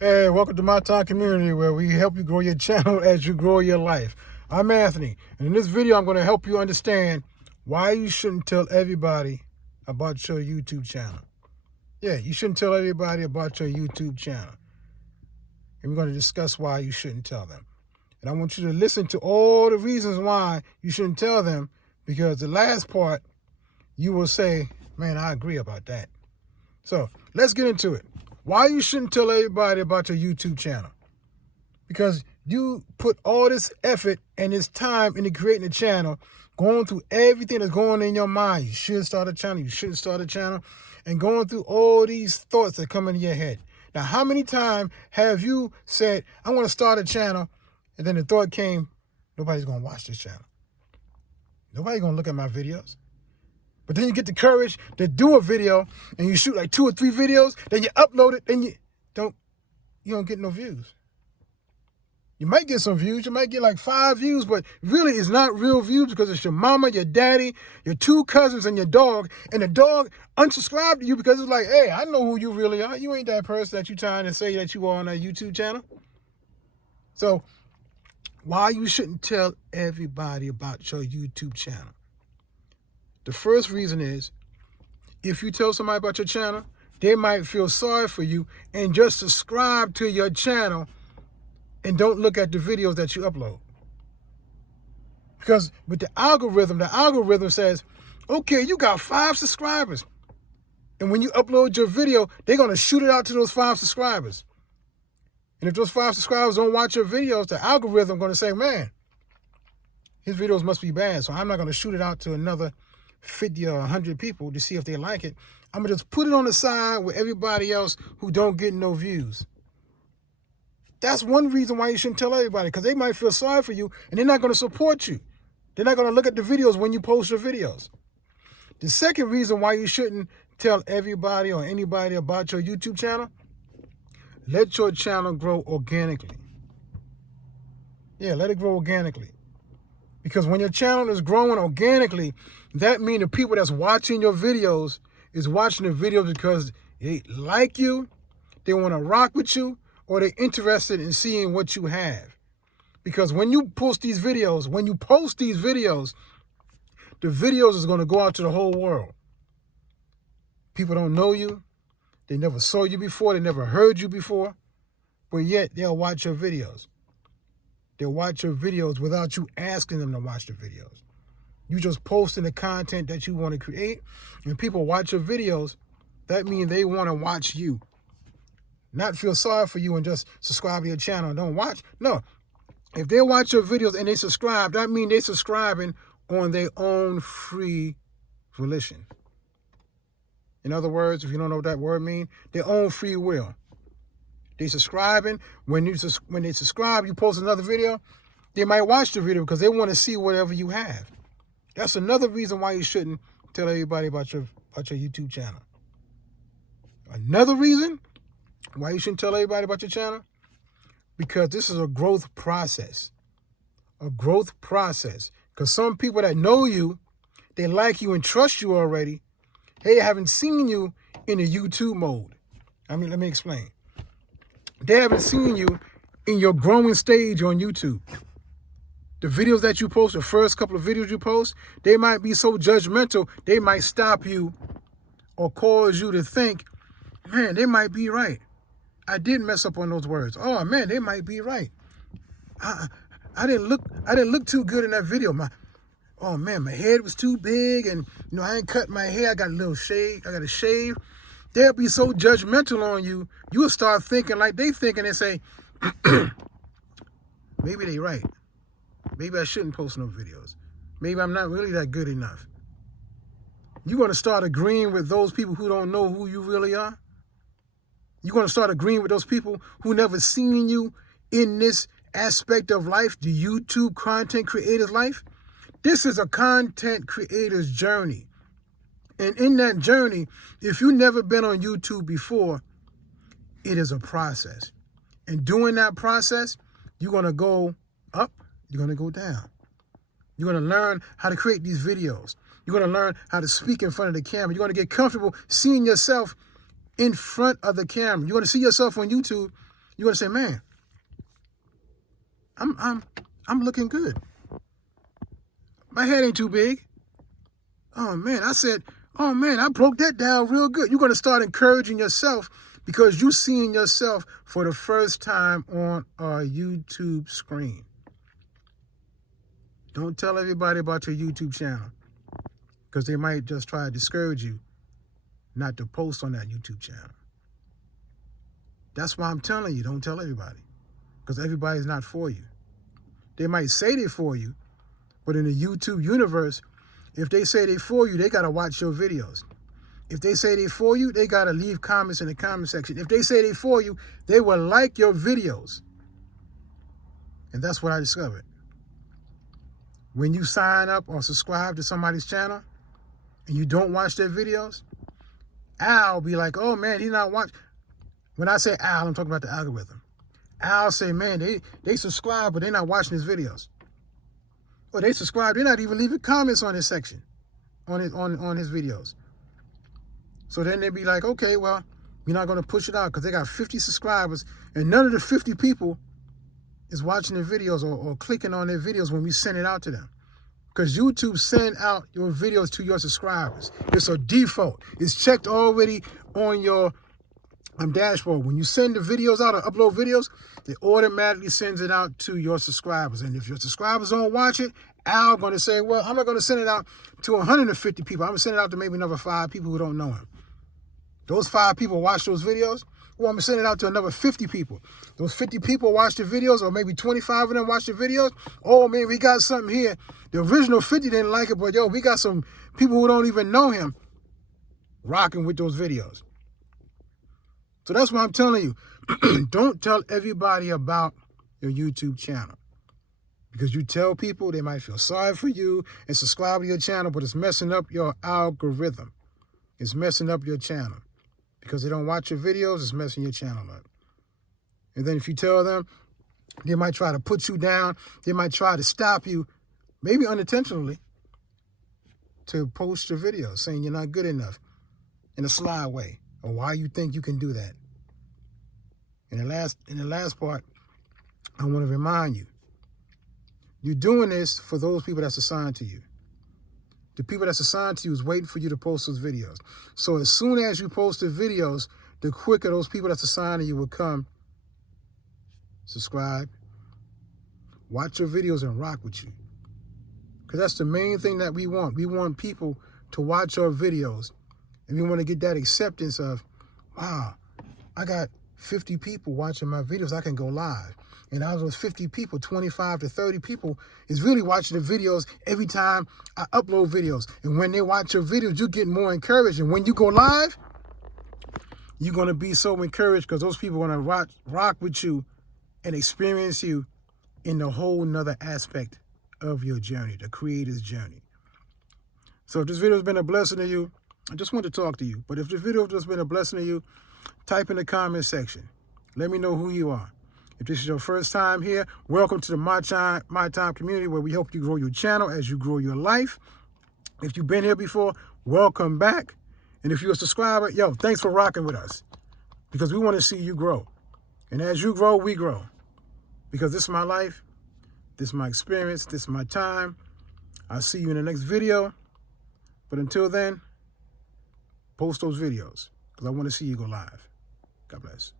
Hey, welcome to my time community where we help you grow your channel as you grow your life. I'm Anthony, and in this video I'm going to help you understand why you shouldn't tell everybody about your YouTube channel. Yeah, you shouldn't tell everybody about your YouTube channel. And we're going to discuss why you shouldn't tell them. And I want you to listen to all the reasons why you shouldn't tell them, because the last part you will say, man, I agree about that. So let's get into it. Why you shouldn't tell everybody about your YouTube channel? Because you put all this effort and this time into creating a channel, going through everything that's going on in your mind. You should start a channel, you shouldn't start a channel, and going through all these thoughts that come into your head. Now, how many times have you said, I want to start a channel, and then the thought came, nobody's going to watch this channel. Nobody's going to look at my videos. But then you get the courage to do a video and you shoot like 2 or 3 videos, then you upload it, then you don't get no views. You might get some views, you might get like 5 views, but really it's not real views because it's your mama, your daddy, your 2 cousins, and your dog. And the dog unsubscribed to you because it's like, hey, I know who you really are. You ain't that person that you trying to say that you are on a YouTube channel. So why you shouldn't tell everybody about your YouTube channel? The first reason is, if you tell somebody about your channel, they might feel sorry for you and just subscribe to your channel and don't look at the videos that you upload. Because with the algorithm says, okay, you got 5 subscribers. And when you upload your video, they're going to shoot it out to those 5 subscribers. And if those 5 subscribers don't watch your videos, the algorithm is going to say, man, his videos must be bad, so I'm not going to shoot it out to another 50 or 100 people to see if they like it. I'm going to just put it on the side with everybody else who don't get no views. That's one reason why you shouldn't tell everybody, because they might feel sorry for you and they're not going to support you. They're not going to look at the videos when you post your videos. The second reason why you shouldn't tell everybody or anybody about your YouTube channel, let your channel grow organically. Yeah, let it grow organically. Because when your channel is growing organically, that means the people that's watching your videos is watching the videos because they like you, they want to rock with you, or they're interested in seeing what you have. Because when you post these videos, the videos is going to go out to the whole world. People don't know you. They never saw you before. They never heard you before. But yet they'll watch your videos. They'll watch your videos without you asking them to watch the videos. You just posting the content that you want to create, and people watch your videos. That means they want to watch you. Not feel sorry for you and just subscribe to your channel and don't watch. No. If they watch your videos and they subscribe, that means they're subscribing on their own free volition. In other words, if you don't know what that word means, their own free will. They subscribing. When they subscribe, you post another video, they might watch the video because they want to see whatever you have. That's another reason why you shouldn't tell everybody about your YouTube channel. Another reason why you shouldn't tell everybody about your channel, because this is a growth process. A growth process. Because some people that know you, they like you and trust you already, they haven't seen you in a YouTube mode. Let me explain. They haven't seen you in your growing stage on YouTube. The videos that you post, the first couple of videos you post, they might be so judgmental, they might stop you or cause you to think, man, they might be right. I did mess up on those words. Oh man, they might be right. I didn't look too good in that video. My head was too big, and I ain't cut my hair. I got a shave. They'll be so judgmental on you, you'll start thinking like they think, and they say, maybe they right. Maybe I shouldn't post no videos. Maybe I'm not really that good enough. You're going to start agreeing with those people who don't know who you really are. You're going to start agreeing with those people who never seen you in this aspect of life, the YouTube content creator's life. This is a content creator's journey. And in that journey, if you've never been on YouTube before, it is a process. And during that process, you're going to go up, you're going to go down. You're going to learn how to create these videos. You're going to learn how to speak in front of the camera. You're going to get comfortable seeing yourself in front of the camera. You're going to see yourself on YouTube You're gonna say, man, I'm looking good. My head ain't too big. Oh man, oh man, I broke that down real good. You're gonna start encouraging yourself because you're seeing yourself for the first time on a YouTube screen. Don't tell everybody about your YouTube channel because they might just try to discourage you not to post on that YouTube channel. That's why I'm telling you, don't tell everybody, because everybody's not for you. They might say they're for you, but in the YouTube universe, if they say they're for you, they got to watch your videos. If they say they're for you, they got to leave comments in the comment section. If they say they're for you, they will like your videos. And that's what I discovered. When you sign up or subscribe to somebody's channel and you don't watch their videos, Al be like, oh man, he's not watching. When I say Al, I'm talking about the algorithm. Al say, man, they subscribe, but they're not watching his videos. Or they subscribe, they're not even leaving comments on his section, on his videos. So then they be like, okay, well, we're not going to push it out because they got 50 subscribers and none of the 50 people is watching their videos or clicking on their videos when we send it out to them. Because YouTube send out your videos to your subscribers. It's a default. It's checked already on your dashboard. When you send the videos out or upload videos, it automatically sends it out to your subscribers. And if your subscribers don't watch it, Al going to say, well, I'm not going to send it out to 150 people. I'm going to send it out to maybe another 5 people who don't know him. Those 5 people watch those videos. Well, I'm going to send it out to another 50 people. Those 50 people watch the videos, or maybe 25 of them watch the videos. Oh, man, we got something here. The original 50 didn't like it, but, yo, we got some people who don't even know him rocking with those videos. So that's why I'm telling you, don't tell everybody about your YouTube channel. Because you tell people, they might feel sorry for you and subscribe to your channel, but it's messing up your algorithm. It's messing up your channel. Because they don't watch your videos, it's messing your channel up. And then if you tell them, they might try to put you down. They might try to stop you, maybe unintentionally, to post your videos saying you're not good enough in a sly way, or why you think you can do that. In the last part, I want to remind you, you're doing this for those people that's assigned to you. The people that's assigned to you is waiting for you to post those videos. So as soon as you post the videos, the quicker those people that's assigned to you will come, subscribe, watch your videos, and rock with you. Because that's the main thing that we want. We want people to watch our videos. And we want to get that acceptance of, wow, I got 50 people watching my videos. I can go live. And out of those 50 people, 25 to 30 people is really watching the videos every time I upload videos. And when they watch your videos, you get more encouraged. And when you go live, you're going to be so encouraged because those people are going to rock with you and experience you in the whole nother aspect of your journey, the creator's journey. So if this video has been a blessing to you, I just want to talk to you. But if this video has just been a blessing to you, type in the comment section. Let me know who you are. If this is your first time here, welcome to the My Time community, where we help you grow your channel as you grow your life. If you've been here before, welcome back. And if you're a subscriber, yo, thanks for rocking with us, because we want to see you grow. And as you grow, we grow, because this is my life. This is my experience. This is my time. I'll see you in the next video. But until then, post those videos, because I want to see you go live. God bless.